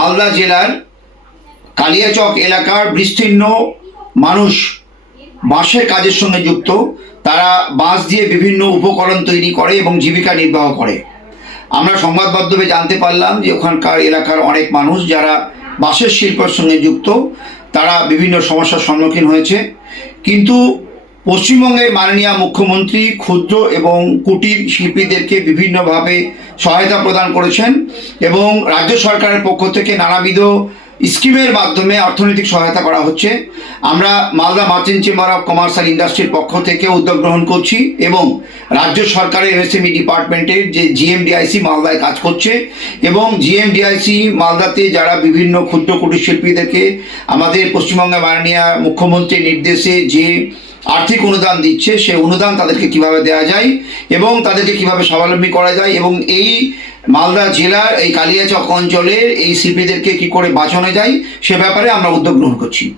মালদা জেলার কালিয়াচক এলাকার বিস্তীর্ণ মানুষ বাঁশের কাজের সঙ্গে যুক্ত। তারা বাঁশ দিয়ে বিভিন্ন উপকরণ তৈরি করে এবং জীবিকা নির্বাহ করে। আমরা সংবাদ মাধ্যমে জানতে পারলাম যে ওখানকার এলাকার অনেক মানুষ যারা বাঁশের শিল্পের সঙ্গে যুক্ত, তারা বিভিন্ন সমস্যার সম্মুখীন হয়েছে। কিন্তু পশ্চিমবঙ্গের মাননীয় মুখ্যমন্ত্রী, ক্ষুদ্র এবং কুটির শিল্পীদেরকে বিভিন্নভাবে সহায়তা প্রদান করেছেন এবং রাজ্য সরকারের পক্ষ থেকে নানাবিধ স্কিমের মাধ্যমে অর্থনৈতিক সহায়তা করা হচ্ছে। আমরা Malda merchant chamber of commerce and ইন্ডাস্ট্রির পক্ষ থেকে উদ্যোগ গ্রহণ করছি এবং রাজ্য সরকারের এমএসএমই ডিপার্টমেন্টের যে জিএমডিআইসি মালদায় কাজ করছে এবং জিএমডিআইসি মালদাতে যারা বিভিন্ন ক্ষুদ্র কুটির শিল্পীদেরকে আমাদের পশ্চিমবঙ্গে মাননীয় মুখ্যমন্ত্রীর নির্দেশে যে আর্থিক অনুদান দিচ্ছে সেই অনুদান তাদেরকে কীভাবে দেওয়া যায় এবং তাদেরকে কীভাবে স্বাবলম্বী করা যায় এবং এই মালদা জেলার, এই কালিয়াচক অঞ্চলের এই শিল্পীদেরকে কি করে বাঁচানো যায় সে ব্যাপারে আমরা উদ্যোগ গ্রহণ করছি।